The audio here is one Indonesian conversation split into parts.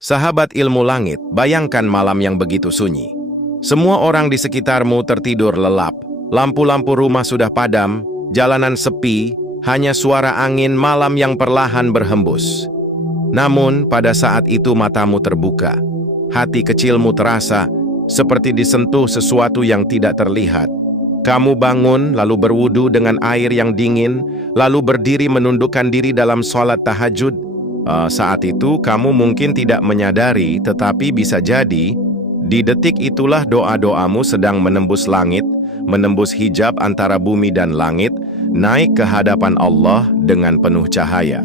Sahabat ilmu langit, bayangkan malam yang begitu sunyi. Semua orang di sekitarmu tertidur lelap. Lampu-lampu rumah sudah padam, jalanan sepi, hanya suara angin malam yang perlahan berhembus. Namun, pada saat itu matamu terbuka. Hati kecilmu terasa seperti disentuh sesuatu yang tidak terlihat. Kamu bangun, lalu berwudu dengan air yang dingin, lalu berdiri menundukkan diri dalam sholat tahajud. Saat itu kamu mungkin tidak menyadari, tetapi bisa jadi di detik itulah doa-doamu sedang menembus langit, menembus hijab antara bumi dan langit, naik ke hadapan Allah dengan penuh cahaya.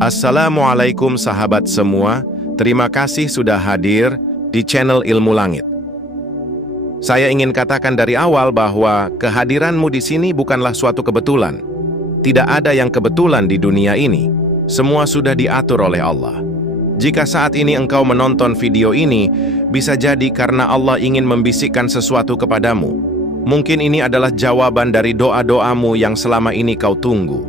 Assalamualaikum sahabat semua, terima kasih sudah hadir di channel Ilmu Langit. Saya ingin katakan dari awal bahwa kehadiranmu di sini bukanlah suatu kebetulan. Tidak ada yang kebetulan di dunia ini. Semua sudah diatur oleh Allah. Jika saat ini engkau menonton video ini, bisa jadi karena Allah ingin membisikkan sesuatu kepadamu. Mungkin ini adalah jawaban dari doa-doamu yang selama ini kau tunggu.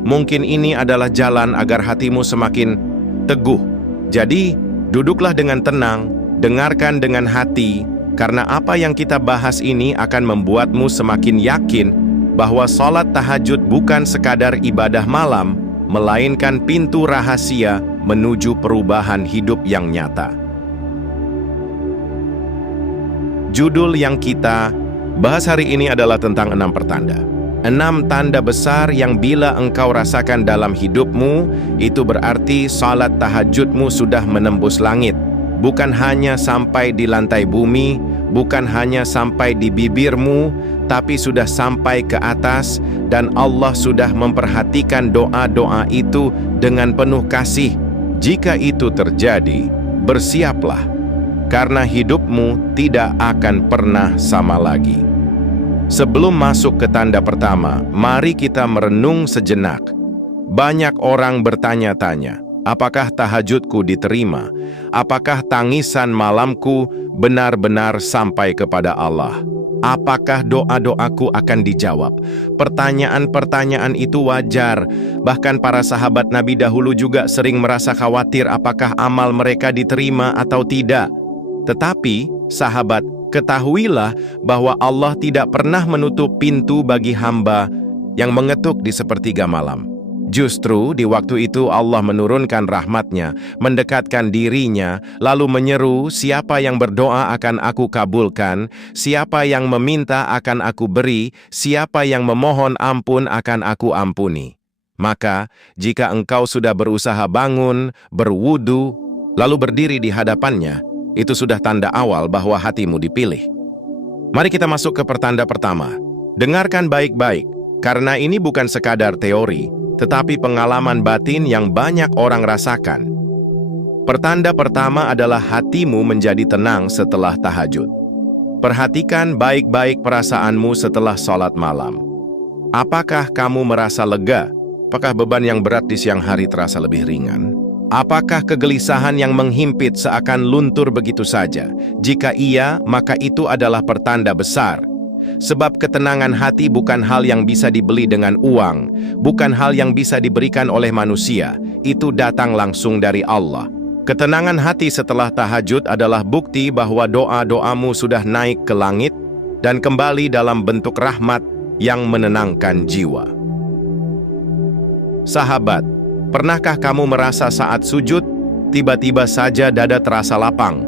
Mungkin ini adalah jalan agar hatimu semakin teguh. Jadi, duduklah dengan tenang, dengarkan dengan hati, karena apa yang kita bahas ini akan membuatmu semakin yakin bahwa sholat tahajud bukan sekadar ibadah malam, melainkan pintu rahasia menuju perubahan hidup yang nyata. Judul yang kita bahas hari ini adalah tentang 6 pertanda. 6 tanda besar yang bila engkau rasakan dalam hidupmu, itu berarti salat tahajudmu sudah menembus langit. Bukan hanya sampai di lantai bumi, bukan hanya sampai di bibirmu, tapi sudah sampai ke atas, dan Allah sudah memperhatikan doa-doa itu dengan penuh kasih. Jika itu terjadi, bersiaplah, karena hidupmu tidak akan pernah sama lagi. Sebelum masuk ke tanda pertama, mari kita merenung sejenak. Banyak orang bertanya-tanya, apakah tahajudku diterima? Apakah tangisan malamku benar-benar sampai kepada Allah? Apakah doa-doaku akan dijawab? Pertanyaan-pertanyaan itu wajar. Bahkan para sahabat Nabi dahulu juga sering merasa khawatir apakah amal mereka diterima atau tidak. Tetapi, sahabat, ketahuilah bahwa Allah tidak pernah menutup pintu bagi hamba yang mengetuk di sepertiga malam. Justru di waktu itu Allah menurunkan rahmat-Nya, mendekatkan diri-Nya, lalu menyeru, siapa yang berdoa akan aku kabulkan, siapa yang meminta akan aku beri, siapa yang memohon ampun akan aku ampuni. Maka, jika engkau sudah berusaha bangun, berwudu, lalu berdiri di hadapan-Nya, itu sudah tanda awal bahwa hatimu dipilih. Mari kita masuk ke pertanda pertama. Dengarkan baik-baik, karena ini bukan sekadar teori, tetapi pengalaman batin yang banyak orang rasakan. Pertanda pertama adalah hatimu menjadi tenang setelah tahajud. Perhatikan baik-baik perasaanmu setelah sholat malam. Apakah kamu merasa lega? Apakah beban yang berat di siang hari terasa lebih ringan? Apakah kegelisahan yang menghimpit seakan luntur begitu saja? Jika iya, maka itu adalah pertanda besar. Sebab ketenangan hati bukan hal yang bisa dibeli dengan uang, bukan hal yang bisa diberikan oleh manusia. Itu datang langsung dari Allah. Ketenangan hati setelah tahajud adalah bukti bahwa doa-doamu sudah naik ke langit dan kembali dalam bentuk rahmat yang menenangkan jiwa. Sahabat, pernahkah kamu merasa saat sujud, tiba-tiba saja dada terasa lapang,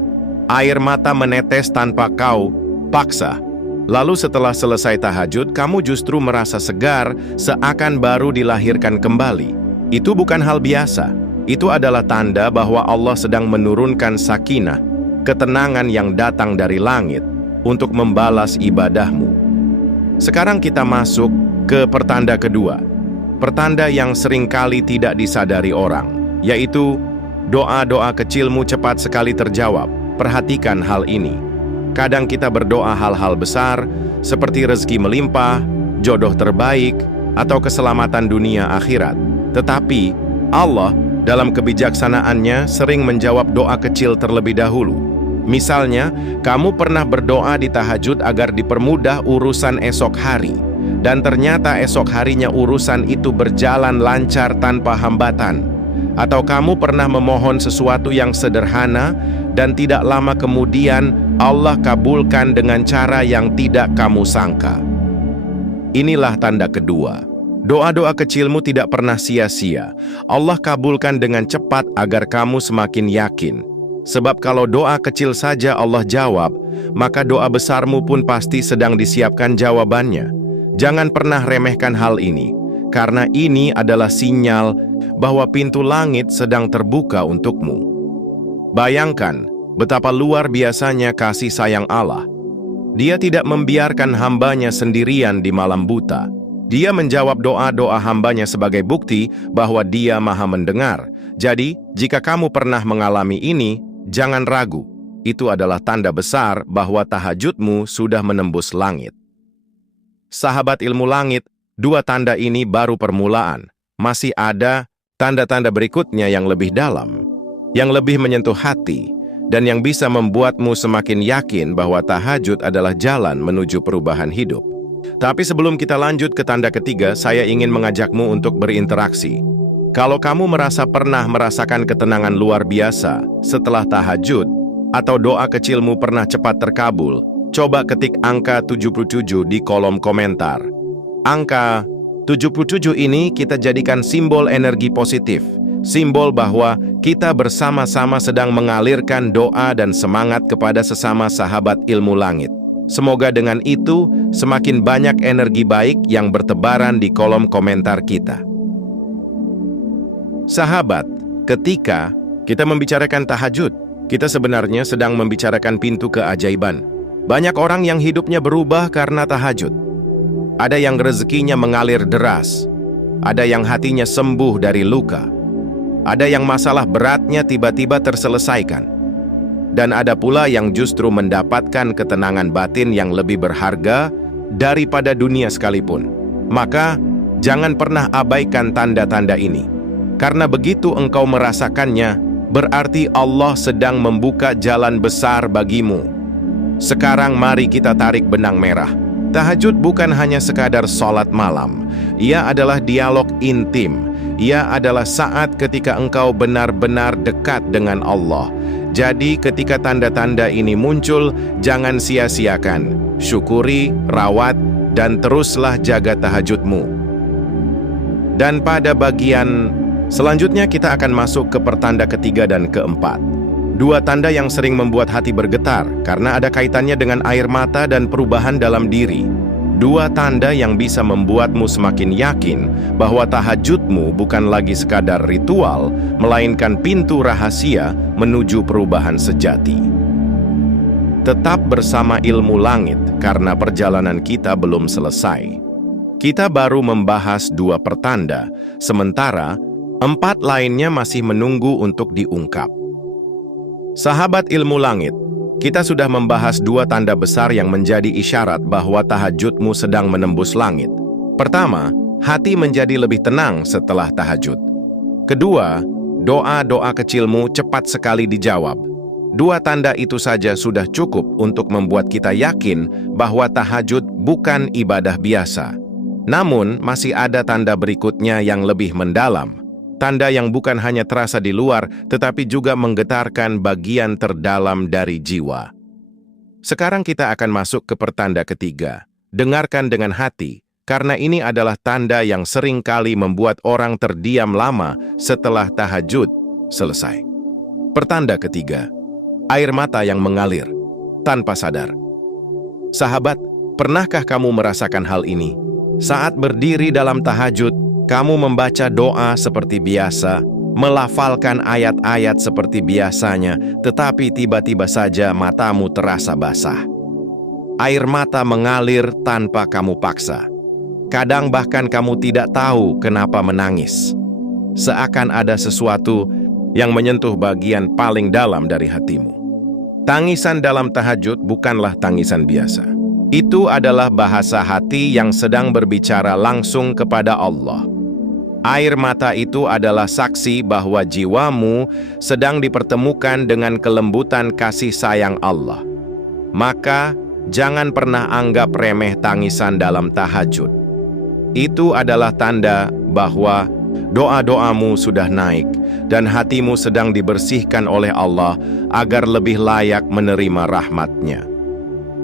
air mata menetes tanpa kau paksa? Lalu setelah selesai tahajud, kamu justru merasa segar, seakan baru dilahirkan kembali. Itu bukan hal biasa. Itu adalah tanda bahwa Allah sedang menurunkan sakinah, ketenangan yang datang dari langit, untuk membalas ibadahmu. Sekarang kita masuk ke pertanda kedua. Pertanda yang seringkali tidak disadari orang, yaitu doa-doa kecilmu cepat sekali terjawab. Perhatikan hal ini. Kadang kita berdoa hal-hal besar, seperti rezeki melimpah, jodoh terbaik, atau keselamatan dunia akhirat. Tetapi, Allah dalam kebijaksanaannya sering menjawab doa kecil terlebih dahulu. Misalnya, kamu pernah berdoa di tahajud agar dipermudah urusan esok hari, dan ternyata esok harinya urusan itu berjalan lancar tanpa hambatan. Atau kamu pernah memohon sesuatu yang sederhana dan tidak lama kemudian Allah kabulkan dengan cara yang tidak kamu sangka? Inilah tanda kedua. Doa-doa kecilmu tidak pernah sia-sia. Allah kabulkan dengan cepat agar kamu semakin yakin. Sebab kalau doa kecil saja Allah jawab, maka doa besarmu pun pasti sedang disiapkan jawabannya. Jangan pernah remehkan hal ini, karena ini adalah sinyal bahwa pintu langit sedang terbuka untukmu. Bayangkan betapa luar biasanya kasih sayang Allah. Dia tidak membiarkan hambanya sendirian di malam buta. Dia menjawab doa-doa hambanya sebagai bukti bahwa Dia Maha mendengar. Jadi, jika kamu pernah mengalami ini, jangan ragu. Itu adalah tanda besar bahwa tahajudmu sudah menembus langit. Sahabat ilmu langit, dua tanda ini baru permulaan. Masih ada tanda-tanda berikutnya yang lebih dalam, yang lebih menyentuh hati, dan yang bisa membuatmu semakin yakin bahwa tahajud adalah jalan menuju perubahan hidup. Tapi sebelum kita lanjut ke tanda ketiga, saya ingin mengajakmu untuk berinteraksi. Kalau kamu merasa pernah merasakan ketenangan luar biasa setelah tahajud, atau doa kecilmu pernah cepat terkabul, coba ketik angka 77 di kolom komentar. Angka 77 ini kita jadikan simbol energi positif, simbol bahwa kita bersama-sama sedang mengalirkan doa dan semangat kepada sesama sahabat ilmu langit. Semoga dengan itu semakin banyak energi baik yang bertebaran di kolom komentar kita. Sahabat, ketika kita membicarakan tahajud, kita sebenarnya sedang membicarakan pintu keajaiban. Banyak orang yang hidupnya berubah karena tahajud. Ada yang rezekinya mengalir deras, ada yang hatinya sembuh dari luka, ada yang masalah beratnya tiba-tiba terselesaikan, dan ada pula yang justru mendapatkan ketenangan batin yang lebih berharga daripada dunia sekalipun. Maka, jangan pernah abaikan tanda-tanda ini. Karena begitu engkau merasakannya, berarti Allah sedang membuka jalan besar bagimu. Sekarang mari kita tarik benang merah. Tahajud bukan hanya sekadar sholat malam. Ia adalah dialog intim. Ia adalah saat ketika engkau benar-benar dekat dengan Allah. Jadi ketika tanda-tanda ini muncul, jangan sia-siakan. Syukuri, rawat, dan teruslah jaga tahajudmu. Dan pada bagian selanjutnya kita akan masuk ke pertanda ketiga dan keempat. Dua tanda yang sering membuat hati bergetar karena ada kaitannya dengan air mata dan perubahan dalam diri. Dua tanda yang bisa membuatmu semakin yakin bahwa tahajudmu bukan lagi sekadar ritual, melainkan pintu rahasia menuju perubahan sejati. Tetap bersama ilmu langit karena perjalanan kita belum selesai. Kita baru membahas dua pertanda, sementara empat lainnya masih menunggu untuk diungkap. Sahabat ilmu langit, kita sudah membahas dua tanda besar yang menjadi isyarat bahwa tahajudmu sedang menembus langit. Pertama, hati menjadi lebih tenang setelah tahajud. Kedua, doa-doa kecilmu cepat sekali dijawab. Dua tanda itu saja sudah cukup untuk membuat kita yakin bahwa tahajud bukan ibadah biasa. Namun, masih ada tanda berikutnya yang lebih mendalam. Tanda yang bukan hanya terasa di luar, tetapi juga menggetarkan bagian terdalam dari jiwa. Sekarang kita akan masuk ke pertanda ketiga. Dengarkan dengan hati, karena ini adalah tanda yang sering kali membuat orang terdiam lama setelah tahajud selesai. Pertanda ketiga, air mata yang mengalir tanpa sadar. Sahabat, pernahkah kamu merasakan hal ini? Saat berdiri dalam tahajud, kamu membaca doa seperti biasa, melafalkan ayat-ayat seperti biasanya, tetapi tiba-tiba saja matamu terasa basah. Air mata mengalir tanpa kamu paksa. Kadang bahkan kamu tidak tahu kenapa menangis. Seakan ada sesuatu yang menyentuh bagian paling dalam dari hatimu. Tangisan dalam tahajud bukanlah tangisan biasa. Itu adalah bahasa hati yang sedang berbicara langsung kepada Allah. Air mata itu adalah saksi bahwa jiwamu sedang dipertemukan dengan kelembutan kasih sayang Allah. Maka, jangan pernah anggap remeh tangisan dalam tahajud. Itu adalah tanda bahwa Doa-doamu sudah naik, dan hatimu sedang dibersihkan oleh Allah agar lebih layak menerima rahmat-Nya.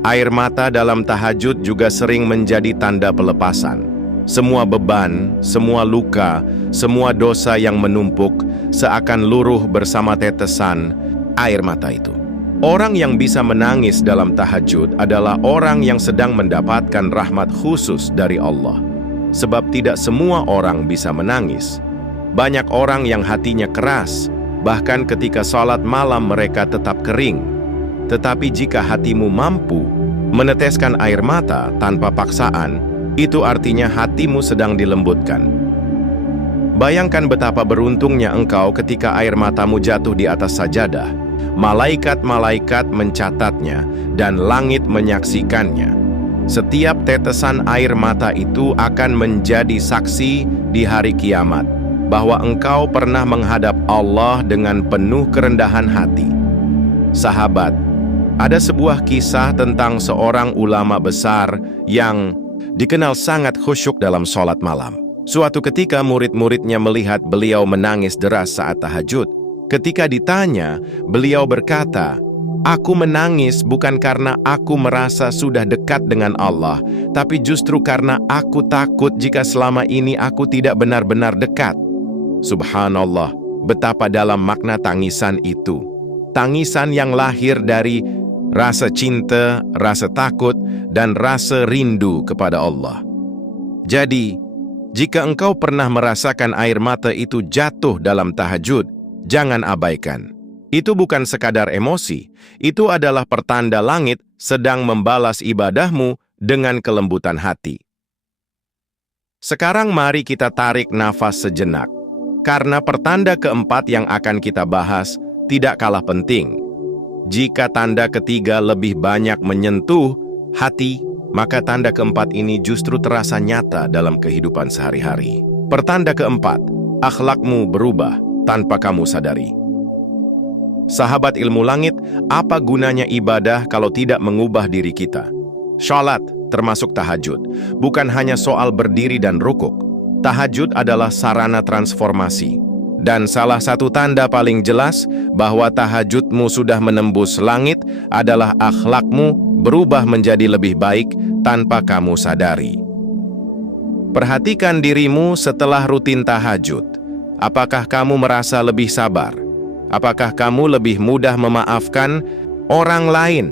Air mata dalam tahajud juga sering menjadi tanda pelepasan. Semua beban, semua luka, semua dosa yang menumpuk seakan luruh bersama tetesan air mata itu. Orang yang bisa menangis dalam tahajud adalah orang yang sedang mendapatkan rahmat khusus dari Allah. Sebab tidak semua orang bisa menangis. Banyak orang yang hatinya keras, bahkan ketika salat malam mereka tetap kering. Tetapi jika hatimu mampu meneteskan air mata tanpa paksaan, itu artinya hatimu sedang dilembutkan. Bayangkan betapa beruntungnya engkau ketika air matamu jatuh di atas sajadah. Malaikat-malaikat mencatatnya dan langit menyaksikannya. Setiap tetesan air mata itu akan menjadi saksi di hari kiamat bahwa engkau pernah menghadap Allah dengan penuh kerendahan hati. Sahabat, ada sebuah kisah tentang seorang ulama besar yang dikenal sangat khusyuk dalam sholat malam. Suatu ketika murid-muridnya melihat beliau menangis deras saat tahajud. Ketika ditanya, beliau berkata, "Aku menangis bukan karena aku merasa sudah dekat dengan Allah, tapi justru karena aku takut jika selama ini aku tidak benar-benar dekat." Subhanallah, betapa dalam makna tangisan itu. Tangisan yang lahir dari rasa cinta, rasa takut, dan rasa rindu kepada Allah. Jadi, jika engkau pernah merasakan air mata itu jatuh dalam tahajud, jangan abaikan. Itu bukan sekadar emosi, itu adalah pertanda langit sedang membalas ibadahmu dengan kelembutan hati. Sekarang mari kita tarik nafas sejenak, karena pertanda keempat yang akan kita bahas tidak kalah penting. Jika tanda ketiga lebih banyak menyentuh hati, maka tanda keempat ini justru terasa nyata dalam kehidupan sehari-hari. Pertanda keempat, akhlakmu berubah tanpa kamu sadari. Sahabat ilmu langit, apa gunanya ibadah kalau tidak mengubah diri kita? Salat, termasuk tahajud, bukan hanya soal berdiri dan rukuk. Tahajud adalah sarana transformasi. Dan salah satu tanda paling jelas bahwa tahajudmu sudah menembus langit adalah akhlakmu berubah menjadi lebih baik tanpa kamu sadari. Perhatikan dirimu setelah rutin tahajud. Apakah kamu merasa lebih sabar? Apakah kamu lebih mudah memaafkan orang lain?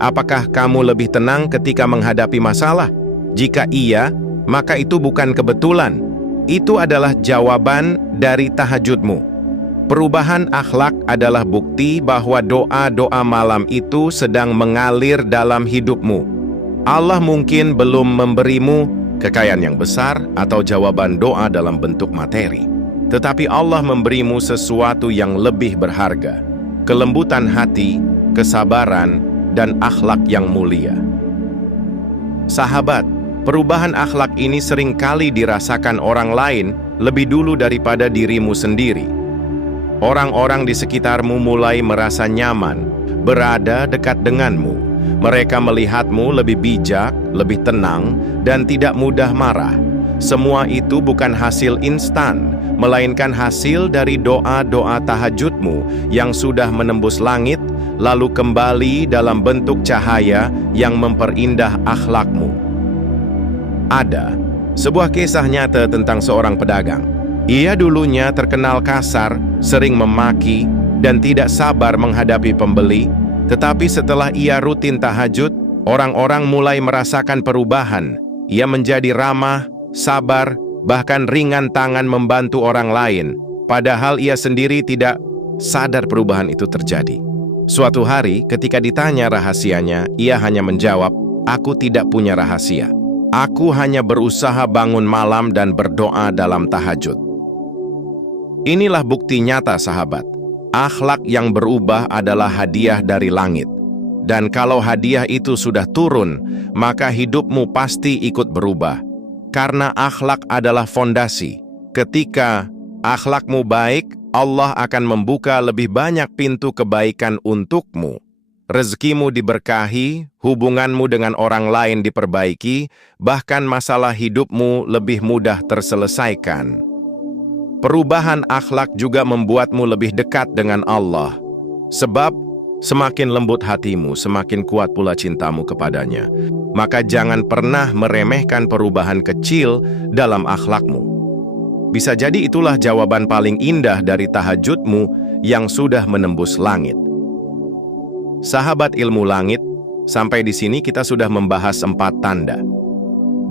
Apakah kamu lebih tenang ketika menghadapi masalah? Jika iya, maka itu bukan kebetulan. Itu adalah jawaban dari tahajudmu. Perubahan akhlak adalah bukti bahwa doa-doa malam itu sedang mengalir dalam hidupmu. Allah mungkin belum memberimu kekayaan yang besar atau jawaban doa dalam bentuk materi. Tetapi Allah memberimu sesuatu yang lebih berharga, kelembutan hati, kesabaran, dan akhlak yang mulia. Sahabat, perubahan akhlak ini seringkali dirasakan orang lain lebih dulu daripada dirimu sendiri. Orang-orang di sekitarmu mulai merasa nyaman, berada dekat denganmu. Mereka melihatmu lebih bijak, lebih tenang, dan tidak mudah marah. Semua itu bukan hasil instan, melainkan hasil dari doa-doa tahajudmu yang sudah menembus langit, lalu kembali dalam bentuk cahaya yang memperindah akhlakmu. Ada sebuah kisah nyata tentang seorang pedagang. Ia dulunya terkenal kasar, sering memaki, dan tidak sabar menghadapi pembeli. Tetapi setelah ia rutin tahajud, orang-orang mulai merasakan perubahan. Ia menjadi ramah, sabar, bahkan ringan tangan membantu orang lain, padahal ia sendiri tidak sadar perubahan itu terjadi. Suatu hari, ketika ditanya rahasianya, ia hanya menjawab, "Aku tidak punya rahasia. Aku hanya berusaha bangun malam dan berdoa dalam tahajud." Inilah bukti nyata, sahabat. Akhlak yang berubah adalah hadiah dari langit. Dan kalau hadiah itu sudah turun, maka hidupmu pasti ikut berubah. Karena akhlak adalah fondasi. Ketika akhlakmu baik, Allah akan membuka lebih banyak pintu kebaikan untukmu. Rezekimu diberkahi, hubunganmu dengan orang lain diperbaiki, bahkan masalah hidupmu lebih mudah terselesaikan. Perubahan akhlak juga membuatmu lebih dekat dengan Allah. Sebab semakin lembut hatimu, semakin kuat pula cintamu kepadanya. Maka jangan pernah meremehkan perubahan kecil dalam akhlakmu. Bisa jadi itulah jawaban paling indah dari tahajudmu yang sudah menembus langit. Sahabat ilmu langit, sampai di sini kita sudah membahas 4 tanda.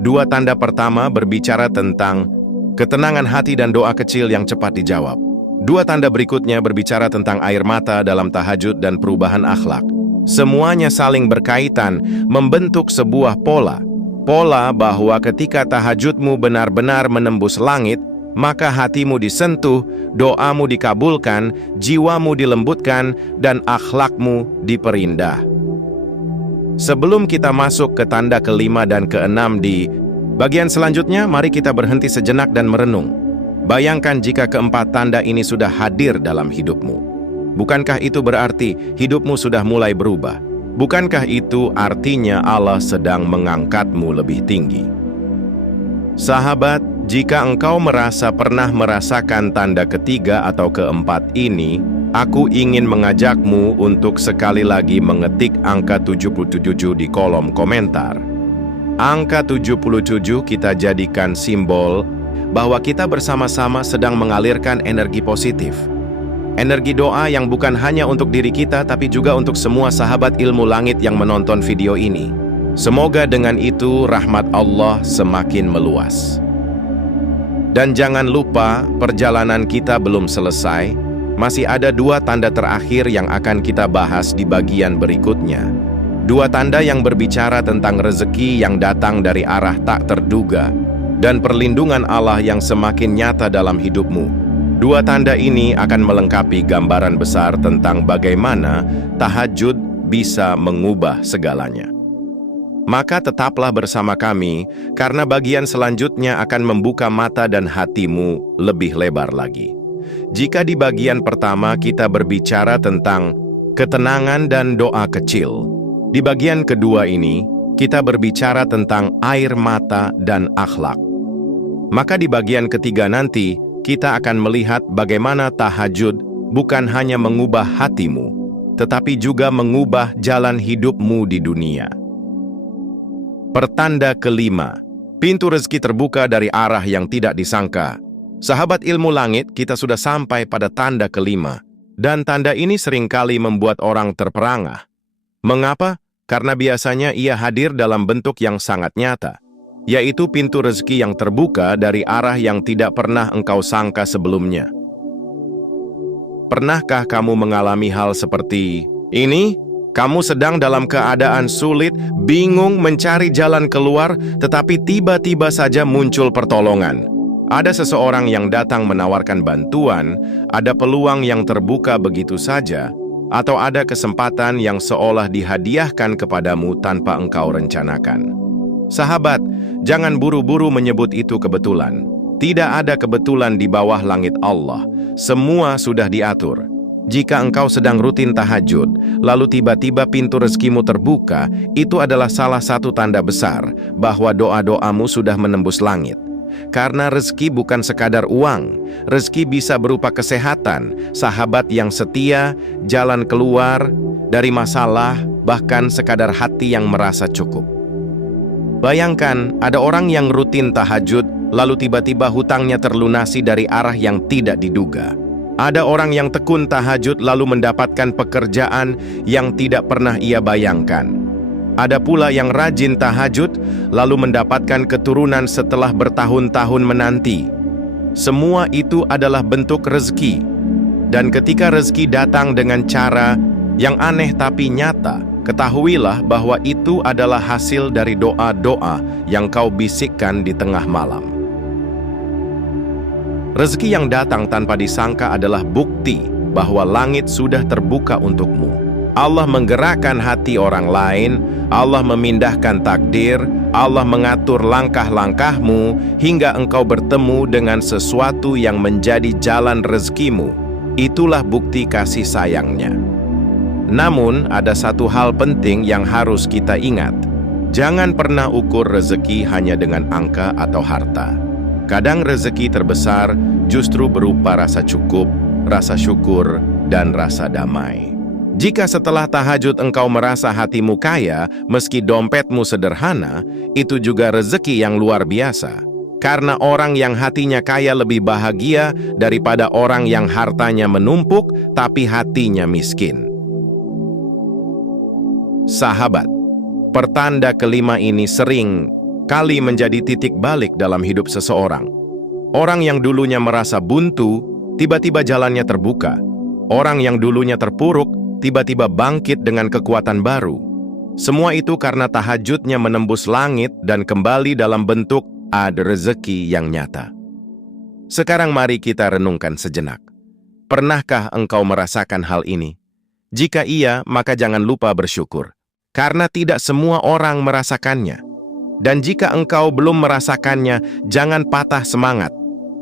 2 tanda pertama berbicara tentang ketenangan hati dan doa kecil yang cepat dijawab. 2 tanda berikutnya berbicara tentang air mata dalam tahajud dan perubahan akhlak. Semuanya saling berkaitan, membentuk sebuah pola. Pola bahwa ketika tahajudmu benar-benar menembus langit, maka hatimu disentuh, doamu dikabulkan, jiwamu dilembutkan, dan akhlakmu diperindah. Sebelum kita masuk ke tanda ke-5 dan ke-6 di bagian selanjutnya, mari kita berhenti sejenak dan merenung. Bayangkan jika ke-4 tanda ini sudah hadir dalam hidupmu. Bukankah itu berarti hidupmu sudah mulai berubah? Bukankah itu artinya Allah sedang mengangkatmu lebih tinggi? Sahabat, jika engkau merasa pernah merasakan tanda ketiga atau ke-4 ini, aku ingin mengajakmu untuk sekali lagi mengetik angka 77 di kolom komentar. Angka 77 kita jadikan simbol bahwa kita bersama-sama sedang mengalirkan energi positif. Energi doa yang bukan hanya untuk diri kita, tapi juga untuk semua sahabat ilmu langit yang menonton video ini. Semoga dengan itu rahmat Allah semakin meluas. Dan jangan lupa, perjalanan kita belum selesai. Masih ada 2 tanda terakhir yang akan kita bahas di bagian berikutnya. 2 tanda yang berbicara tentang rezeki yang datang dari arah tak terduga dan perlindungan Allah yang semakin nyata dalam hidupmu. 2 tanda ini akan melengkapi gambaran besar tentang bagaimana tahajud bisa mengubah segalanya. Maka tetaplah bersama kami, karena bagian selanjutnya akan membuka mata dan hatimu lebih lebar lagi. Jika di bagian pertama kita berbicara tentang ketenangan dan doa kecil, di bagian kedua ini kita berbicara tentang air mata dan akhlak. Maka di bagian ketiga nanti, kita akan melihat bagaimana tahajud bukan hanya mengubah hatimu, tetapi juga mengubah jalan hidupmu di dunia. Pertanda ke-5, pintu rezeki terbuka dari arah yang tidak disangka. Sahabat ilmu langit, kita sudah sampai pada tanda ke-5, dan tanda ini seringkali membuat orang terperangah. Mengapa? Karena biasanya ia hadir dalam bentuk yang sangat nyata, yaitu pintu rezeki yang terbuka dari arah yang tidak pernah engkau sangka sebelumnya. Pernahkah kamu mengalami hal seperti ini? Kamu sedang dalam keadaan sulit, bingung mencari jalan keluar, tetapi tiba-tiba saja muncul pertolongan. Ada seseorang yang datang menawarkan bantuan, ada peluang yang terbuka begitu saja, atau ada kesempatan yang seolah dihadiahkan kepadamu tanpa engkau rencanakan. Sahabat, jangan buru-buru menyebut itu kebetulan. Tidak ada kebetulan di bawah langit Allah. Semua sudah diatur. Jika engkau sedang rutin tahajud, lalu tiba-tiba pintu rezekimu terbuka, itu adalah salah satu tanda besar bahwa doa-doamu sudah menembus langit. Karena rezeki bukan sekadar uang, rezeki bisa berupa kesehatan, sahabat yang setia, jalan keluar dari masalah, bahkan sekadar hati yang merasa cukup. Bayangkan, ada orang yang rutin tahajud, lalu tiba-tiba hutangnya terlunasi dari arah yang tidak diduga. Ada orang yang tekun tahajud lalu mendapatkan pekerjaan yang tidak pernah ia bayangkan. Ada pula yang rajin tahajud lalu mendapatkan keturunan setelah bertahun-tahun menanti. Semua itu adalah bentuk rezeki. Dan ketika rezeki datang dengan cara yang aneh tapi nyata, ketahuilah bahwa itu adalah hasil dari doa-doa yang kau bisikkan di tengah malam. Rezeki yang datang tanpa disangka adalah bukti bahwa langit sudah terbuka untukmu. Allah menggerakkan hati orang lain, Allah memindahkan takdir, Allah mengatur langkah-langkahmu hingga engkau bertemu dengan sesuatu yang menjadi jalan rezekimu. Itulah bukti kasih sayangnya. Namun, ada satu hal penting yang harus kita ingat. Jangan pernah ukur rezeki hanya dengan angka atau harta. Kadang rezeki terbesar justru berupa rasa cukup, rasa syukur, dan rasa damai. Jika setelah tahajud engkau merasa hatimu kaya, meski dompetmu sederhana, itu juga rezeki yang luar biasa. Karena orang yang hatinya kaya lebih bahagia daripada orang yang hartanya menumpuk tapi hatinya miskin. Sahabat, pertanda kelima ini sering kali menjadi titik balik dalam hidup seseorang. Orang yang dulunya merasa buntu, tiba-tiba jalannya terbuka. Orang yang dulunya terpuruk, tiba-tiba bangkit dengan kekuatan baru. Semua itu karena tahajudnya menembus langit dan kembali dalam bentuk ada rezeki yang nyata. Sekarang mari kita renungkan sejenak. Pernahkah engkau merasakan hal ini? Jika iya, maka jangan lupa bersyukur. Karena tidak semua orang merasakannya. Dan jika engkau belum merasakannya, jangan patah semangat.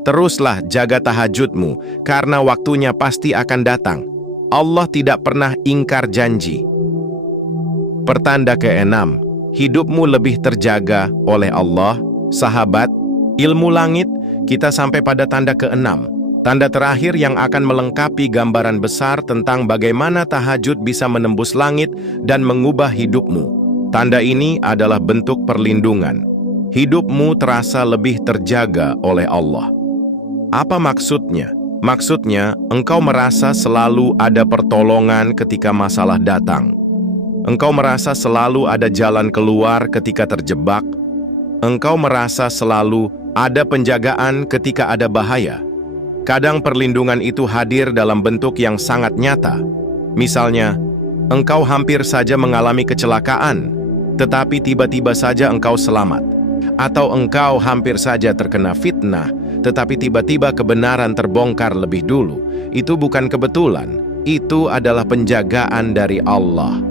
Teruslah jaga tahajudmu, karena waktunya pasti akan datang. Allah tidak pernah ingkar janji. Pertanda keenam, hidupmu lebih terjaga oleh Allah. Sahabat, ilmu langit, kita sampai pada tanda keenam. Tanda terakhir yang akan melengkapi gambaran besar tentang bagaimana tahajud bisa menembus langit dan mengubah hidupmu. Tanda ini adalah bentuk perlindungan. Hidupmu terasa lebih terjaga oleh Allah. Apa maksudnya? Maksudnya, engkau merasa selalu ada pertolongan ketika masalah datang. Engkau merasa selalu ada jalan keluar ketika terjebak. Engkau merasa selalu ada penjagaan ketika ada bahaya. Kadang perlindungan itu hadir dalam bentuk yang sangat nyata. Misalnya, engkau hampir saja mengalami kecelakaan, tetapi tiba-tiba saja engkau selamat. Atau engkau hampir saja terkena fitnah, tetapi tiba-tiba kebenaran terbongkar lebih dulu. Itu bukan kebetulan, itu adalah penjagaan dari Allah.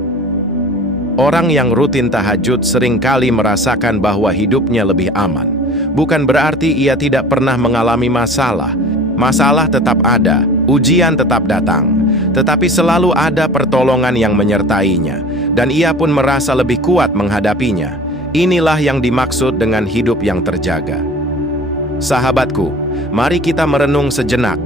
Orang yang rutin tahajud seringkali merasakan bahwa hidupnya lebih aman. Bukan berarti ia tidak pernah mengalami masalah. Masalah tetap ada, ujian tetap datang. Tetapi selalu ada pertolongan yang menyertainya, dan ia pun merasa lebih kuat menghadapinya. Inilah yang dimaksud dengan hidup yang terjaga. Sahabatku, mari kita merenung sejenak.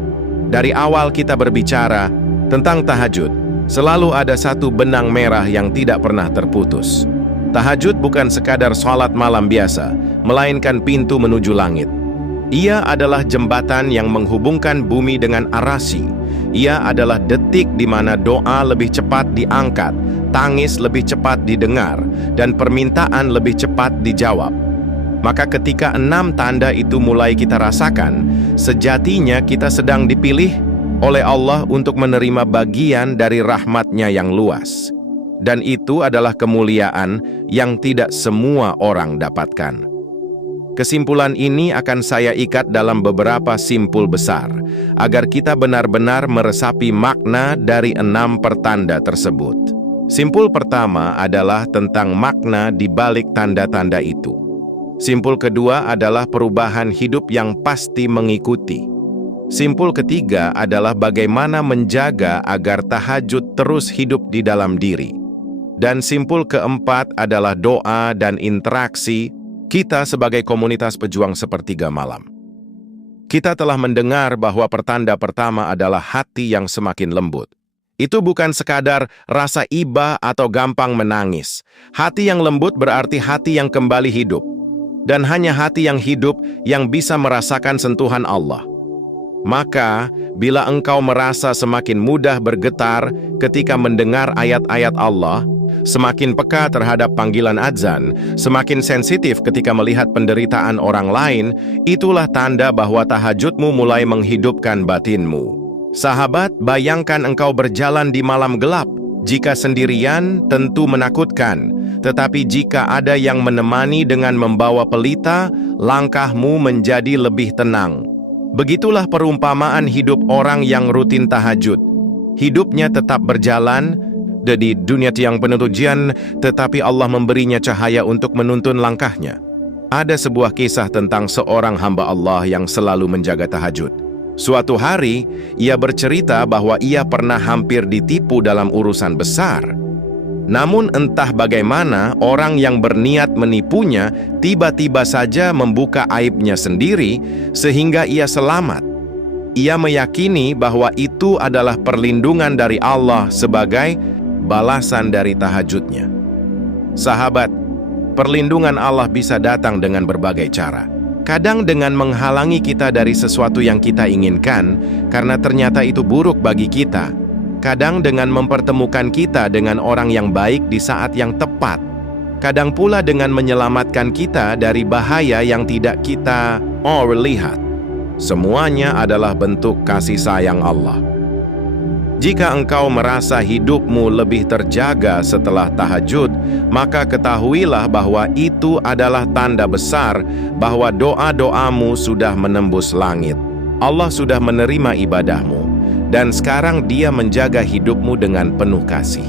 Dari awal kita berbicara tentang tahajud, selalu ada satu benang merah yang tidak pernah terputus. Tahajud bukan sekadar sholat malam biasa, melainkan pintu menuju langit. Ia adalah jembatan yang menghubungkan bumi dengan arasy. Ia adalah detik di mana doa lebih cepat diangkat, tangis lebih cepat didengar, dan permintaan lebih cepat dijawab. Maka ketika 6 tanda itu mulai kita rasakan, sejatinya kita sedang dipilih oleh Allah untuk menerima bagian dari rahmat-Nya yang luas. Dan itu adalah kemuliaan yang tidak semua orang dapatkan. Kesimpulan ini akan saya ikat dalam beberapa simpul besar, agar kita benar-benar meresapi makna dari 6 pertanda tersebut. Simpul pertama adalah tentang makna di balik tanda-tanda itu. Simpul kedua adalah perubahan hidup yang pasti mengikuti. Simpul ketiga adalah bagaimana menjaga agar tahajud terus hidup di dalam diri. Dan simpul keempat adalah doa dan interaksi kita sebagai komunitas pejuang sepertiga malam. Kita telah mendengar bahwa pertanda pertama adalah hati yang semakin lembut. Itu bukan sekadar rasa iba atau gampang menangis. Hati yang lembut berarti hati yang kembali hidup. Dan hanya hati yang hidup yang bisa merasakan sentuhan Allah. Maka, bila engkau merasa semakin mudah bergetar ketika mendengar ayat-ayat Allah, semakin peka terhadap panggilan azan, semakin sensitif ketika melihat penderitaan orang lain, itulah tanda bahwa tahajudmu mulai menghidupkan batinmu. Sahabat, bayangkan engkau berjalan di malam gelap. Jika sendirian, tentu menakutkan. Tetapi jika ada yang menemani dengan membawa pelita, langkahmu menjadi lebih tenang. Begitulah perumpamaan hidup orang yang rutin tahajud. Hidupnya tetap berjalan di dunia yang penuh ujian, tetapi Allah memberinya cahaya untuk menuntun langkahnya. Ada sebuah kisah tentang seorang hamba Allah yang selalu menjaga tahajud. Suatu hari, ia bercerita bahwa ia pernah hampir ditipu dalam urusan besar. Namun entah bagaimana orang yang berniat menipunya tiba-tiba saja membuka aibnya sendiri sehingga ia selamat. Ia meyakini bahwa itu adalah perlindungan dari Allah sebagai balasan dari tahajudnya. Sahabat, perlindungan Allah bisa datang dengan berbagai cara. Kadang dengan menghalangi kita dari sesuatu yang kita inginkan karena ternyata itu buruk bagi kita. Kadang dengan mempertemukan kita dengan orang yang baik di saat yang tepat. Kadang pula dengan menyelamatkan kita dari bahaya yang tidak kita lihat. Semuanya adalah bentuk kasih sayang Allah. Jika engkau merasa hidupmu lebih terjaga setelah tahajud, maka ketahuilah bahwa itu adalah tanda besar bahwa doa-doamu sudah menembus langit. Allah sudah menerima ibadahmu. Dan sekarang Dia menjaga hidupmu dengan penuh kasih.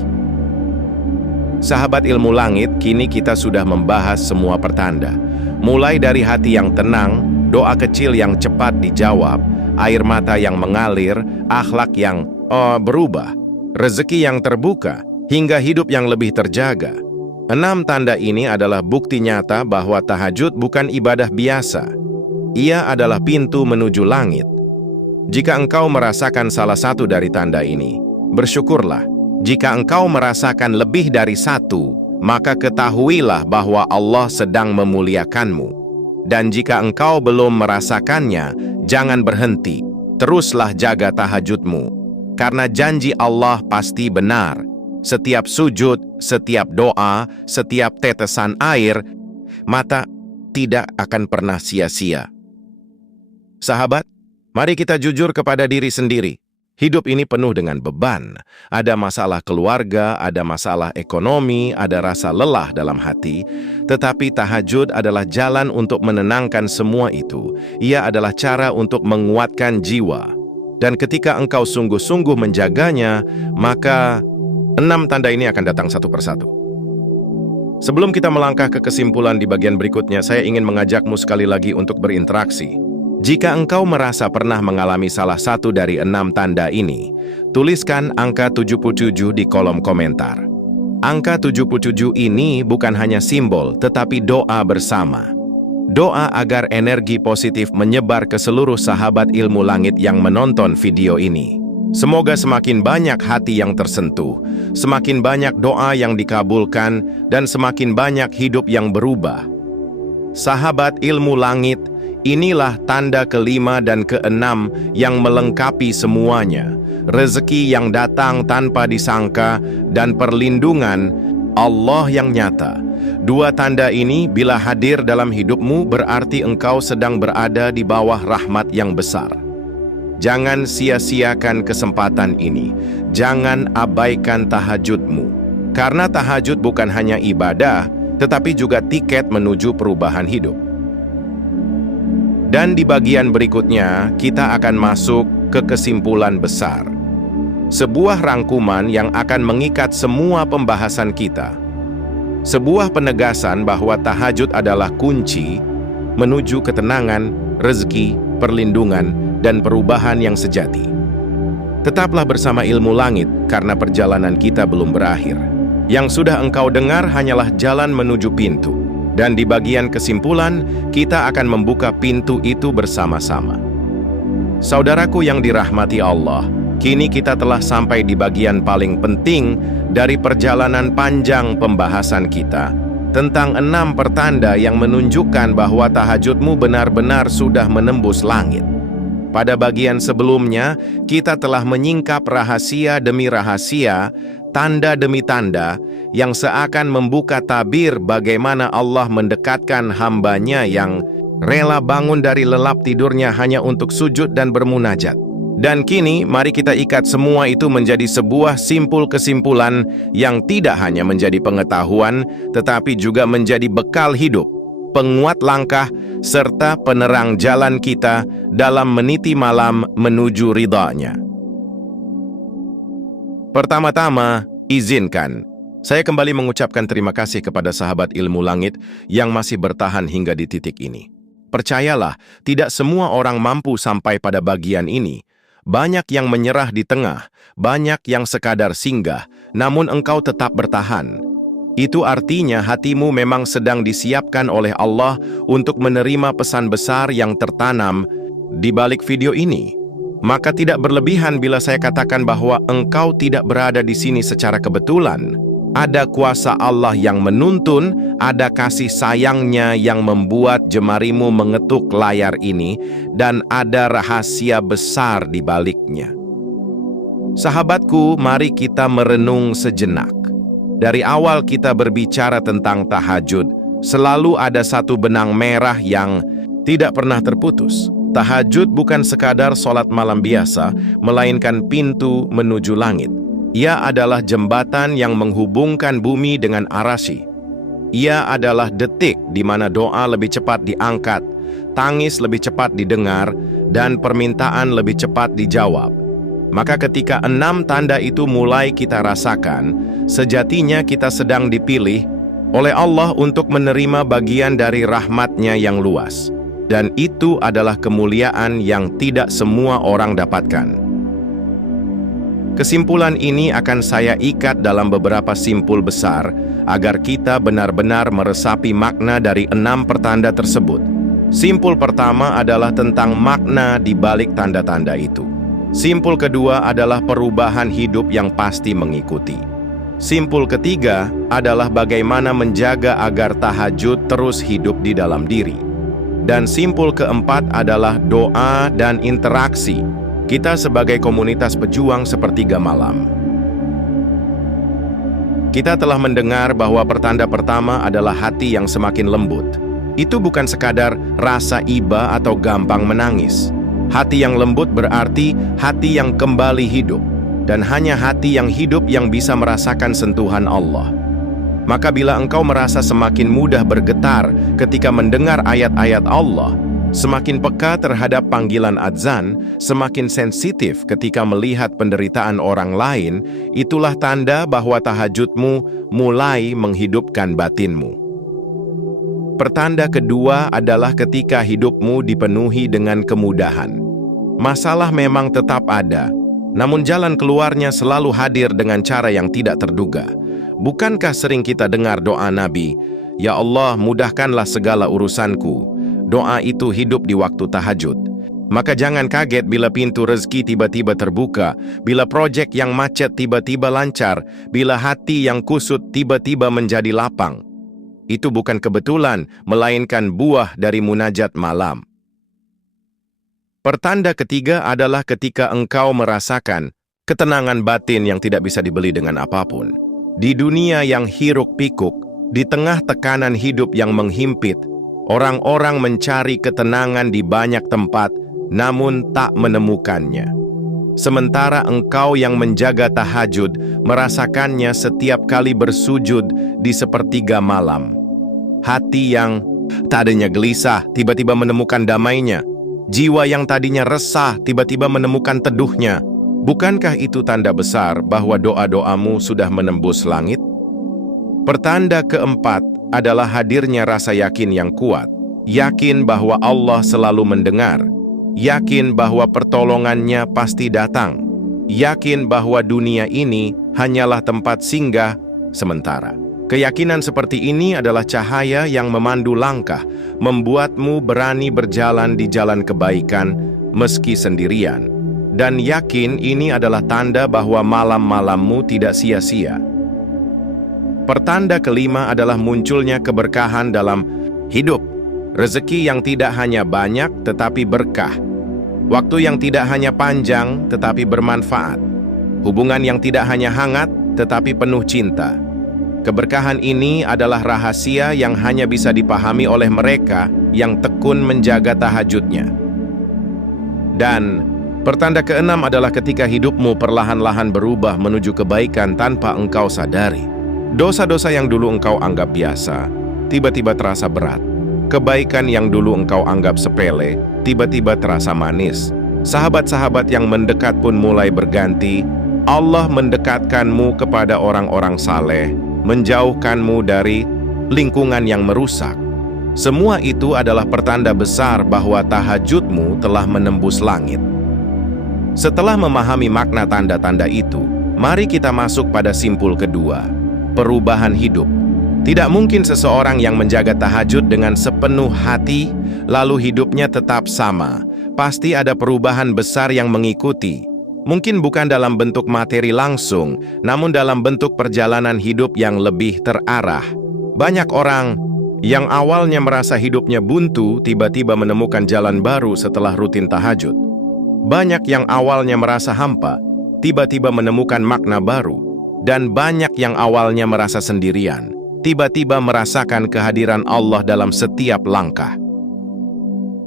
Sahabat ilmu langit, kini kita sudah membahas semua pertanda. Mulai dari hati yang tenang, doa kecil yang cepat dijawab, air mata yang mengalir, akhlak yang berubah, rezeki yang terbuka, hingga hidup yang lebih terjaga. 6 tanda ini adalah bukti nyata bahwa tahajud bukan ibadah biasa. Ia adalah pintu menuju langit. Jika engkau merasakan salah satu dari tanda ini, bersyukurlah. Jika engkau merasakan lebih dari satu, maka ketahuilah bahwa Allah sedang memuliakanmu. Dan jika engkau belum merasakannya, jangan berhenti. Teruslah jaga tahajudmu. Karena janji Allah pasti benar. Setiap sujud, setiap doa, setiap tetesan air mata tidak akan pernah sia-sia. Sahabat, mari kita jujur kepada diri sendiri. Hidup ini penuh dengan beban. Ada masalah keluarga, ada masalah ekonomi, ada rasa lelah dalam hati. Tetapi tahajud adalah jalan untuk menenangkan semua itu. Ia adalah cara untuk menguatkan jiwa. Dan ketika engkau sungguh-sungguh menjaganya, maka 6 tanda ini akan datang satu persatu. Sebelum kita melangkah ke kesimpulan di bagian berikutnya, saya ingin mengajakmu sekali lagi untuk berinteraksi. Jika engkau merasa pernah mengalami salah satu dari 6 tanda ini, tuliskan angka 77 di kolom komentar. Angka 77 ini bukan hanya simbol, tetapi doa bersama. Doa agar energi positif menyebar ke seluruh sahabat ilmu langit yang menonton video ini. Semoga semakin banyak hati yang tersentuh, semakin banyak doa yang dikabulkan, dan semakin banyak hidup yang berubah. Sahabat ilmu langit, inilah tanda ke-5 dan ke-6 yang melengkapi semuanya. Rezeki yang datang tanpa disangka dan perlindungan Allah yang nyata. 2 tanda ini bila hadir dalam hidupmu berarti engkau sedang berada di bawah rahmat yang besar. Jangan sia-siakan kesempatan ini. Jangan abaikan tahajudmu. Karena tahajud bukan hanya ibadah, tetapi juga tiket menuju perubahan hidup. Dan di bagian berikutnya, kita akan masuk ke kesimpulan besar. Sebuah rangkuman yang akan mengikat semua pembahasan kita. Sebuah penegasan bahwa tahajud adalah kunci menuju ketenangan, rezeki, perlindungan, dan perubahan yang sejati. Tetaplah bersama ilmu langit karena perjalanan kita belum berakhir. Yang sudah engkau dengar hanyalah jalan menuju pintu. Dan di bagian kesimpulan, kita akan membuka pintu itu bersama-sama. Saudaraku yang dirahmati Allah, kini kita telah sampai di bagian paling penting dari perjalanan panjang pembahasan kita tentang 6 pertanda yang menunjukkan bahwa tahajudmu benar-benar sudah menembus langit. Pada bagian sebelumnya, kita telah menyingkap rahasia demi rahasia, tanda demi tanda, yang seakan membuka tabir bagaimana Allah mendekatkan hamba-Nya yang rela bangun dari lelap tidurnya hanya untuk sujud dan bermunajat. Dan kini, mari kita ikat semua itu menjadi sebuah simpul kesimpulan yang tidak hanya menjadi pengetahuan, tetapi juga menjadi bekal hidup, penguat langkah, serta penerang jalan kita dalam meniti malam menuju ridha-Nya. Pertama-tama, izinkan saya kembali mengucapkan terima kasih kepada sahabat ilmu langit yang masih bertahan hingga di titik ini. Percayalah, tidak semua orang mampu sampai pada bagian ini. Banyak yang menyerah di tengah, banyak yang sekadar singgah, namun engkau tetap bertahan. Itu artinya hatimu memang sedang disiapkan oleh Allah untuk menerima pesan besar yang tertanam di balik video ini. Maka tidak berlebihan bila saya katakan bahwa engkau tidak berada di sini secara kebetulan. Ada kuasa Allah yang menuntun, ada kasih sayangnya yang membuat jemarimu mengetuk layar ini, dan ada rahasia besar di baliknya. Sahabatku, mari kita merenung sejenak. Dari awal kita berbicara tentang tahajud, selalu ada satu benang merah yang tidak pernah terputus. Tahajud bukan sekadar sholat malam biasa, melainkan pintu menuju langit. Ia adalah jembatan yang menghubungkan bumi dengan arasy. Ia adalah detik di mana doa lebih cepat diangkat, tangis lebih cepat didengar, dan permintaan lebih cepat dijawab. Maka ketika 6 tanda itu mulai kita rasakan, sejatinya kita sedang dipilih oleh Allah untuk menerima bagian dari rahmat-Nya yang luas. Dan itu adalah kemuliaan yang tidak semua orang dapatkan. Kesimpulan ini akan saya ikat dalam beberapa simpul besar agar kita benar-benar meresapi makna dari 6 pertanda tersebut. Simpul pertama adalah tentang makna di balik tanda-tanda itu. Simpul kedua adalah perubahan hidup yang pasti mengikuti. Simpul ketiga adalah bagaimana menjaga agar tahajud terus hidup di dalam diri. Dan simpul keempat adalah doa dan interaksi kita sebagai komunitas pejuang sepertiga malam. Kita telah mendengar bahwa pertanda pertama adalah hati yang semakin lembut. Itu bukan sekadar rasa iba atau gampang menangis. Hati yang lembut berarti hati yang kembali hidup. Dan hanya hati yang hidup yang bisa merasakan sentuhan Allah. Maka bila engkau merasa semakin mudah bergetar ketika mendengar ayat-ayat Allah, semakin peka terhadap panggilan adzan, semakin sensitif ketika melihat penderitaan orang lain, itulah tanda bahwa tahajudmu mulai menghidupkan batinmu. Pertanda kedua adalah ketika hidupmu dipenuhi dengan kemudahan. Masalah memang tetap ada, namun jalan keluarnya selalu hadir dengan cara yang tidak terduga. Bukankah sering kita dengar doa Nabi, "Ya Allah, mudahkanlah segala urusanku." Doa itu hidup di waktu tahajud. Maka jangan kaget bila pintu rezeki tiba-tiba terbuka, bila proyek yang macet tiba-tiba lancar, bila hati yang kusut tiba-tiba menjadi lapang. Itu bukan kebetulan, melainkan buah dari munajat malam. Pertanda ketiga adalah ketika engkau merasakan ketenangan batin yang tidak bisa dibeli dengan apapun. Di dunia yang hiruk-pikuk, di tengah tekanan hidup yang menghimpit, orang-orang mencari ketenangan di banyak tempat, namun tak menemukannya. Sementara engkau yang menjaga tahajud, merasakannya setiap kali bersujud di sepertiga malam. Hati yang tadinya gelisah, tiba-tiba menemukan damainya. Jiwa yang tadinya resah, tiba-tiba menemukan teduhnya. Bukankah itu tanda besar bahwa doa-doamu sudah menembus langit? Pertanda keempat adalah hadirnya rasa yakin yang kuat. Yakin bahwa Allah selalu mendengar. Yakin bahwa pertolongannya pasti datang. Yakin bahwa dunia ini hanyalah tempat singgah sementara. Keyakinan seperti ini adalah cahaya yang memandu langkah, membuatmu berani berjalan di jalan kebaikan meski sendirian. Dan yakin ini adalah tanda bahwa malam-malammu tidak sia-sia. Pertanda kelima adalah munculnya keberkahan dalam hidup. Rezeki yang tidak hanya banyak tetapi berkah. Waktu yang tidak hanya panjang tetapi bermanfaat. Hubungan yang tidak hanya hangat tetapi penuh cinta. Keberkahan ini adalah rahasia yang hanya bisa dipahami oleh mereka yang tekun menjaga tahajudnya. Dan pertanda keenam adalah ketika hidupmu perlahan-lahan berubah menuju kebaikan tanpa engkau sadari. Dosa-dosa yang dulu engkau anggap biasa, tiba-tiba terasa berat. Kebaikan yang dulu engkau anggap sepele, tiba-tiba terasa manis. Sahabat-sahabat yang mendekat pun mulai berganti. Allah mendekatkanmu kepada orang-orang saleh, menjauhkanmu dari lingkungan yang merusak. Semua itu adalah pertanda besar bahwa tahajudmu telah menembus langit. Setelah memahami makna tanda-tanda itu, Mari kita masuk pada simpul kedua, perubahan hidup. Tidak mungkin seseorang yang menjaga tahajud dengan sepenuh hati, lalu hidupnya tetap sama. Pasti ada perubahan besar yang mengikuti. Mungkin bukan dalam bentuk materi langsung, namun dalam bentuk perjalanan hidup yang lebih terarah. Banyak orang yang awalnya merasa hidupnya buntu, tiba-tiba menemukan jalan baru setelah rutin tahajud. Banyak yang awalnya merasa hampa, tiba-tiba menemukan makna baru. Dan banyak yang awalnya merasa sendirian, tiba-tiba merasakan kehadiran Allah dalam setiap langkah.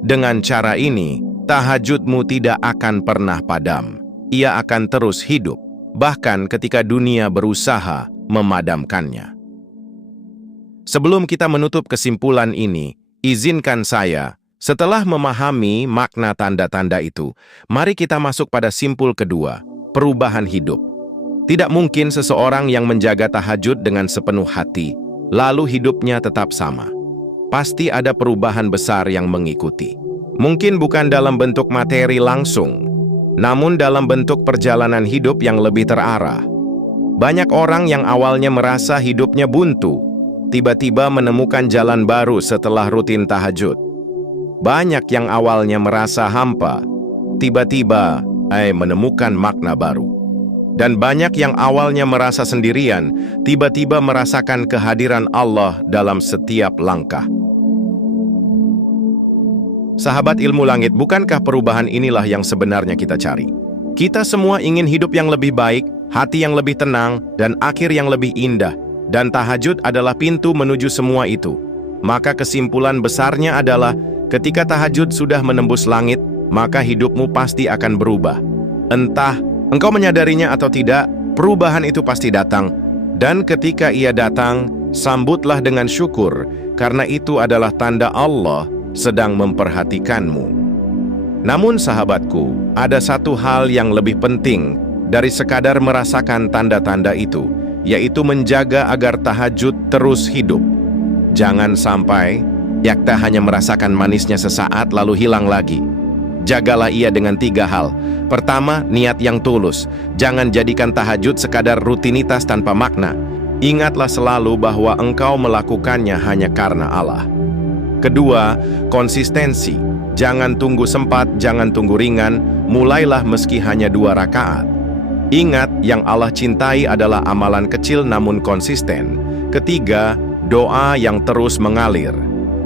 Dengan cara ini, tahajudmu tidak akan pernah padam. Ia akan terus hidup, bahkan ketika dunia berusaha memadamkannya. Sebelum kita menutup kesimpulan ini, izinkan saya, setelah memahami makna tanda-tanda itu, mari kita masuk pada simpul kedua, perubahan hidup. Tidak mungkin seseorang yang menjaga tahajud dengan sepenuh hati, lalu hidupnya tetap sama. Pasti ada perubahan besar yang mengikuti. Mungkin bukan dalam bentuk materi langsung, namun dalam bentuk perjalanan hidup yang lebih terarah. Banyak orang yang awalnya merasa hidupnya buntu, tiba-tiba menemukan jalan baru setelah rutin tahajud. Banyak yang awalnya merasa hampa, tiba-tiba menemukan makna baru. Dan banyak yang awalnya merasa sendirian, tiba-tiba merasakan kehadiran Allah dalam setiap langkah. Sahabat ilmu langit, bukankah perubahan inilah yang sebenarnya kita cari? Kita semua ingin hidup yang lebih baik, hati yang lebih tenang, dan akhir yang lebih indah. Dan tahajud adalah pintu menuju semua itu. Maka kesimpulan besarnya adalah, ketika tahajud sudah menembus langit, maka hidupmu pasti akan berubah. Entah engkau menyadarinya atau tidak, perubahan itu pasti datang. Dan ketika ia datang, sambutlah dengan syukur, karena itu adalah tanda Allah sedang memperhatikanmu. Namun sahabatku, ada satu hal yang lebih penting dari sekadar merasakan tanda-tanda itu, yaitu menjaga agar tahajud terus hidup. Jangan sampai yakta hanya merasakan manisnya sesaat lalu hilang lagi. Jagalah ia dengan 3 hal. Pertama, niat yang tulus. Jangan jadikan tahajud sekadar rutinitas tanpa makna. Ingatlah selalu bahwa engkau melakukannya hanya karena Allah. Kedua, konsistensi. Jangan tunggu sempat, jangan tunggu ringan, mulailah meski hanya 2 rakaat. Ingat, yang Allah cintai adalah amalan kecil namun konsisten. Ketiga, doa yang terus mengalir.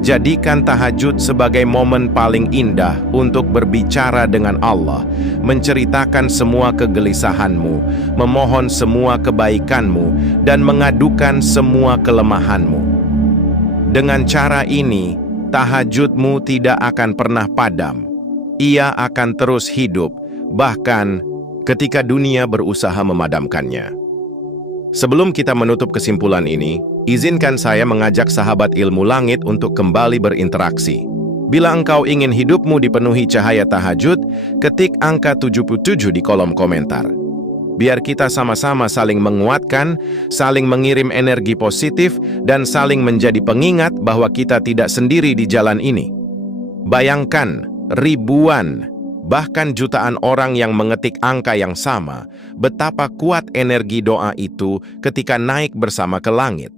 Jadikan tahajud sebagai momen paling indah untuk berbicara dengan Allah, menceritakan semua kegelisahanmu, memohon semua kebaikanmu, dan mengadukan semua kelemahanmu. Dengan cara ini, tahajudmu tidak akan pernah padam. Ia akan terus hidup, bahkan ketika dunia berusaha memadamkannya. Sebelum kita menutup kesimpulan ini, izinkan saya mengajak sahabat ilmu langit untuk kembali berinteraksi. Bila engkau ingin hidupmu dipenuhi cahaya tahajud, ketik angka 77 di kolom komentar. Biar kita sama-sama saling menguatkan, saling mengirim energi positif, dan saling menjadi pengingat bahwa kita tidak sendiri di jalan ini. Bayangkan, ribuan, bahkan jutaan orang yang mengetik angka yang sama, betapa kuat energi doa itu ketika naik bersama ke langit.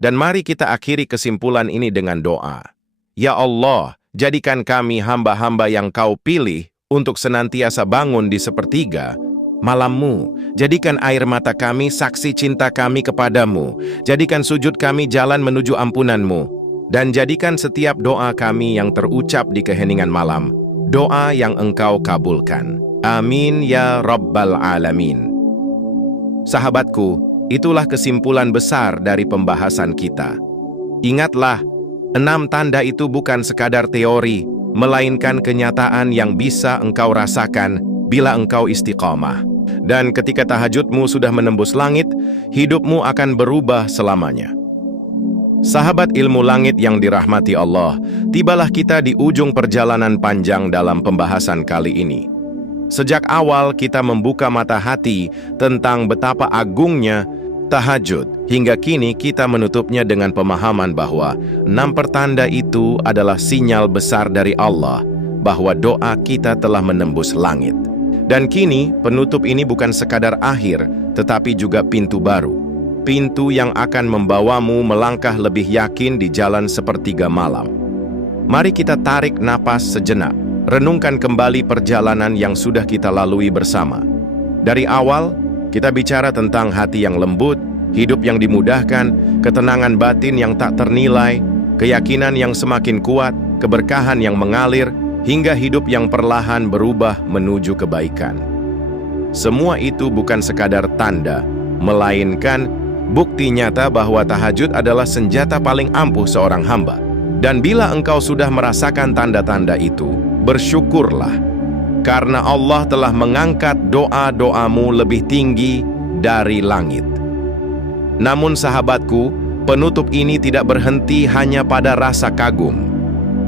Dan mari kita akhiri kesimpulan ini dengan doa. Ya Allah, jadikan kami hamba-hamba yang Kau pilih untuk senantiasa bangun di sepertiga malammu. Jadikan air mata kami saksi cinta kami kepadamu. Jadikan sujud kami jalan menuju ampunanmu. Dan jadikan setiap doa kami yang terucap di keheningan malam, doa yang Engkau kabulkan. Amin ya Rabbal Alamin. Sahabatku, itulah kesimpulan besar dari pembahasan kita. Ingatlah, 6 tanda itu bukan sekadar teori, melainkan kenyataan yang bisa engkau rasakan bila engkau istiqamah. Dan ketika tahajudmu sudah menembus langit, hidupmu akan berubah selamanya. Sahabat ilmu langit yang dirahmati Allah, tibalah kita di ujung perjalanan panjang dalam pembahasan kali ini. Sejak awal kita membuka mata hati tentang betapa agungnya tahajud, hingga kini kita menutupnya dengan pemahaman bahwa 6 pertanda itu adalah sinyal besar dari Allah bahwa doa kita telah menembus langit. Dan kini, penutup ini bukan sekadar akhir, tetapi juga pintu baru. Pintu yang akan membawamu melangkah lebih yakin di jalan sepertiga malam. Mari kita tarik napas sejenak, renungkan kembali perjalanan yang sudah kita lalui bersama. Dari awal, kita bicara tentang hati yang lembut, hidup yang dimudahkan, ketenangan batin yang tak ternilai, keyakinan yang semakin kuat, keberkahan yang mengalir, hingga hidup yang perlahan berubah menuju kebaikan. Semua itu bukan sekadar tanda, melainkan bukti nyata bahwa tahajud adalah senjata paling ampuh seorang hamba. Dan bila engkau sudah merasakan tanda-tanda itu, bersyukurlah, karena Allah telah mengangkat doa-doamu lebih tinggi dari langit. Namun sahabatku, penutup ini tidak berhenti hanya pada rasa kagum.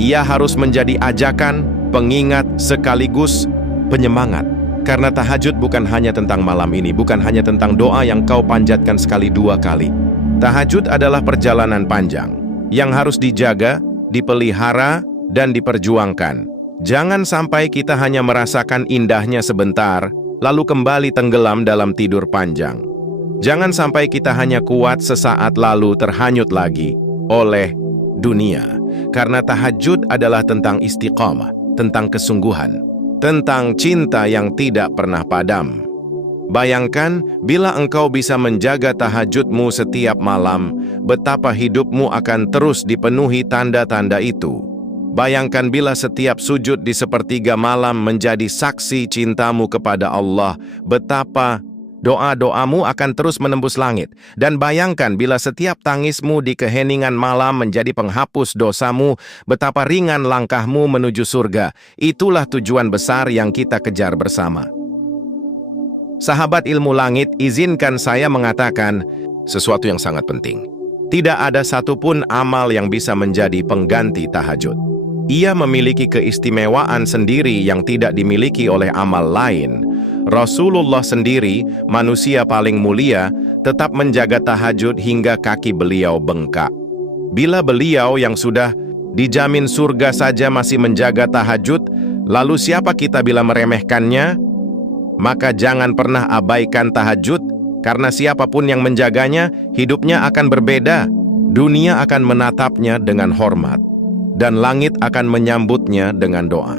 Ia harus menjadi ajakan, pengingat, sekaligus penyemangat. Karena tahajud bukan hanya tentang malam ini, bukan hanya tentang doa yang kau panjatkan sekali dua kali. Tahajud adalah perjalanan panjang yang harus dijaga, dipelihara, dan diperjuangkan. Jangan sampai kita hanya merasakan indahnya sebentar, lalu kembali tenggelam dalam tidur panjang. Jangan sampai kita hanya kuat sesaat lalu terhanyut lagi oleh dunia. Karena tahajud adalah tentang istiqamah, tentang kesungguhan, tentang cinta yang tidak pernah padam. Bayangkan bila engkau bisa menjaga tahajudmu setiap malam, betapa hidupmu akan terus dipenuhi tanda-tanda itu. Bayangkan bila setiap sujud di sepertiga malam menjadi saksi cintamu kepada Allah, betapa doa-doamu akan terus menembus langit. Dan bayangkan bila setiap tangismu di keheningan malam menjadi penghapus dosamu, betapa ringan langkahmu menuju surga. Itulah tujuan besar yang kita kejar bersama. Sahabat ilmu langit, izinkan saya mengatakan sesuatu yang sangat penting. Tidak ada satupun amal yang bisa menjadi pengganti tahajud. Ia memiliki keistimewaan sendiri yang tidak dimiliki oleh amal lain. Rasulullah sendiri, manusia paling mulia, tetap menjaga tahajud hingga kaki beliau bengkak. Bila beliau yang sudah dijamin surga saja masih menjaga tahajud, lalu siapa kita bila meremehkannya? Maka jangan pernah abaikan tahajud, karena siapapun yang menjaganya, hidupnya akan berbeda. Dunia akan menatapnya dengan hormat, dan langit akan menyambutnya dengan doa.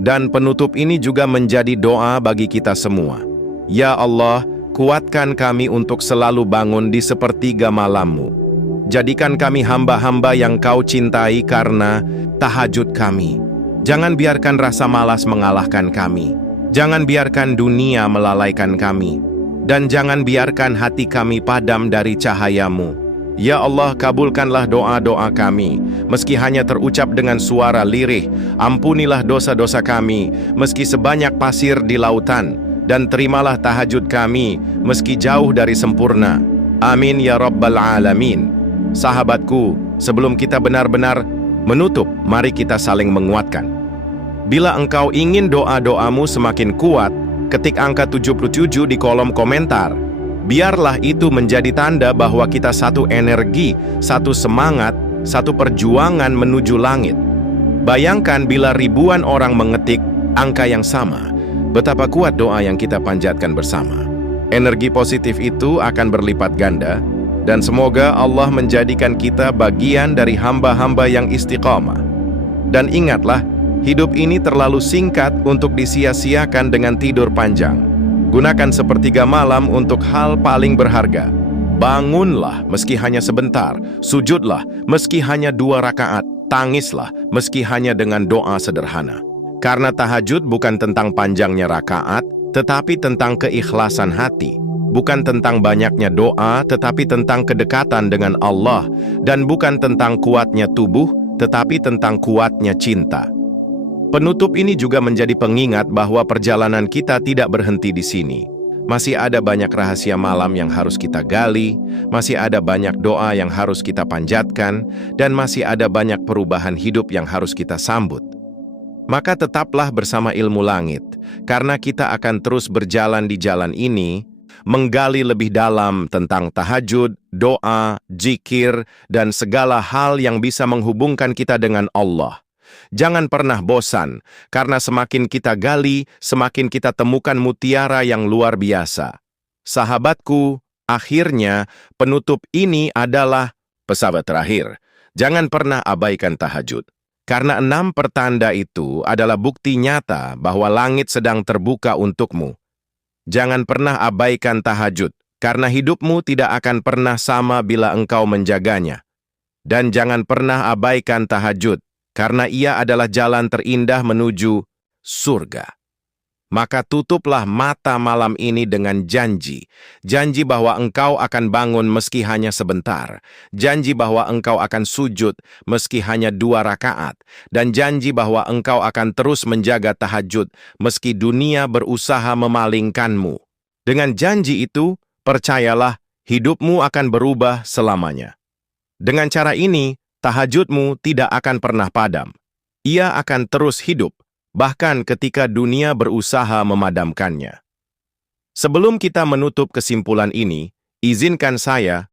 Dan penutup ini juga menjadi doa bagi kita semua. Ya Allah, kuatkan kami untuk selalu bangun di sepertiga malam-Mu. Jadikan kami hamba-hamba yang Kau cintai karena tahajud kami. Jangan biarkan rasa malas mengalahkan kami. Jangan biarkan dunia melalaikan kami. Dan jangan biarkan hati kami padam dari cahaya-Mu. Ya Allah, kabulkanlah doa-doa kami, meski hanya terucap dengan suara lirih. Ampunilah dosa-dosa kami, meski sebanyak pasir di lautan. Dan terimalah tahajud kami, meski jauh dari sempurna. Amin ya Rabbal Alamin. Sahabatku, sebelum kita benar-benar menutup, mari kita saling menguatkan. Bila engkau ingin doa-doamu semakin kuat, ketik angka 77 di kolom komentar. Biarlah itu menjadi tanda bahwa kita satu energi, satu semangat, satu perjuangan menuju langit. Bayangkan bila ribuan orang mengetik angka yang sama, betapa kuat doa yang kita panjatkan bersama. Energi positif itu akan berlipat ganda, dan semoga Allah menjadikan kita bagian dari hamba-hamba yang istiqamah. Dan ingatlah, hidup ini terlalu singkat untuk disia-siakan dengan tidur panjang. Gunakan sepertiga malam untuk hal paling berharga. Bangunlah meski hanya sebentar, sujudlah meski hanya 2 rakaat, tangislah meski hanya dengan doa sederhana. Karena tahajud bukan tentang panjangnya rakaat, tetapi tentang keikhlasan hati. Bukan tentang banyaknya doa, tetapi tentang kedekatan dengan Allah. Dan bukan tentang kuatnya tubuh, tetapi tentang kuatnya cinta. Penutup ini juga menjadi pengingat bahwa perjalanan kita tidak berhenti di sini. Masih ada banyak rahasia malam yang harus kita gali, masih ada banyak doa yang harus kita panjatkan, dan masih ada banyak perubahan hidup yang harus kita sambut. Maka tetaplah bersama Ilmu Langit, karena kita akan terus berjalan di jalan ini, menggali lebih dalam tentang tahajud, doa, zikir, dan segala hal yang bisa menghubungkan kita dengan Allah. Jangan pernah bosan, karena semakin kita gali, semakin kita temukan mutiara yang luar biasa. Sahabatku, akhirnya penutup ini adalah pesan terakhir. Jangan pernah abaikan tahajud. Karena 6 pertanda itu adalah bukti nyata bahwa langit sedang terbuka untukmu. Jangan pernah abaikan tahajud, karena hidupmu tidak akan pernah sama bila engkau menjaganya. Dan jangan pernah abaikan tahajud, karena ia adalah jalan terindah menuju surga. Maka tutuplah mata malam ini dengan janji. Janji bahwa engkau akan bangun meski hanya sebentar. Janji bahwa engkau akan sujud meski hanya 2 rakaat. Dan janji bahwa engkau akan terus menjaga tahajud meski dunia berusaha memalingkanmu. Dengan janji itu, percayalah, hidupmu akan berubah selamanya. Dengan cara ini, tahajudmu tidak akan pernah padam. Ia akan terus hidup, bahkan ketika dunia berusaha memadamkannya. Sebelum kita menutup kesimpulan ini, izinkan saya